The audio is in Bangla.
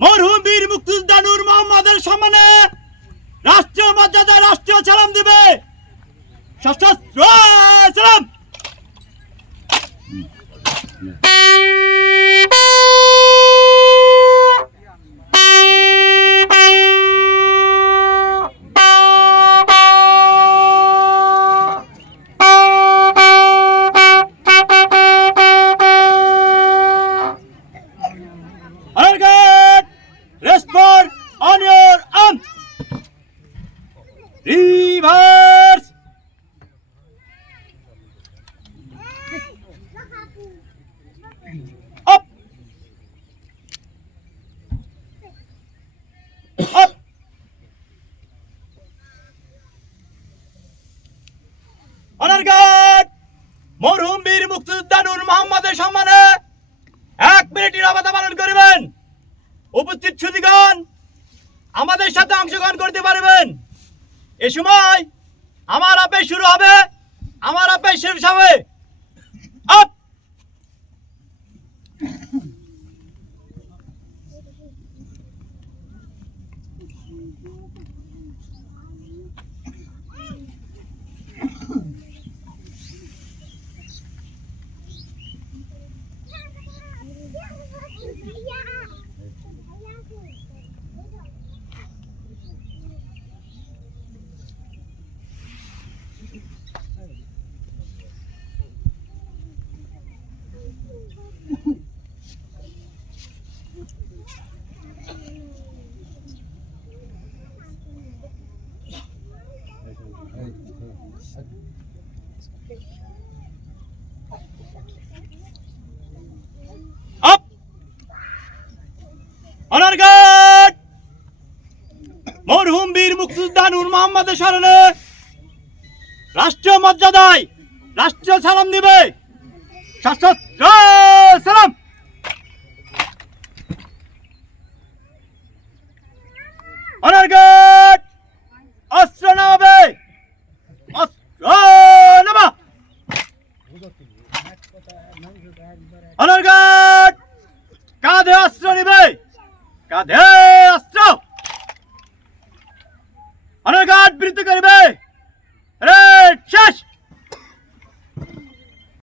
মরহুম বীর মুক্তিযোদ্ধা নূর মোহাম্মদের সম্মানে রাষ্ট্রীয় মর্যাদা রাষ্ট্রীয় সালাম দিবে। সশস্ত্র সালাম! মরহুম বীর মুক্তিযোদ্ধা নূর মোহাম্মদের সম্মানে এক মিনিট নিরাপত্তা পালন করবেন। উপস্থিত সুদীগণ আমাদের সাথে অংশগ্রহণ করতে পারবেন। এ সময় আমার আপে শুরু হবে, আমার আপে শেষ হবে। আপ! আপ মরহুম বীর মুক্তিযোদ্ধা নূর মোহাম্মদের স্মরণে রাষ্ট্রীয় মর্যাদায় রাষ্ট্রীয় সালাম দিবে। সালাম। অনার গার্ড অস্ত্র নামাবে। অস্ত্র নামা। অনার গার্ড কাঁধে অস্ত্র নিবে। কাঁধে অস্ত্র বৃদ্ধি করবে? রে শেষ!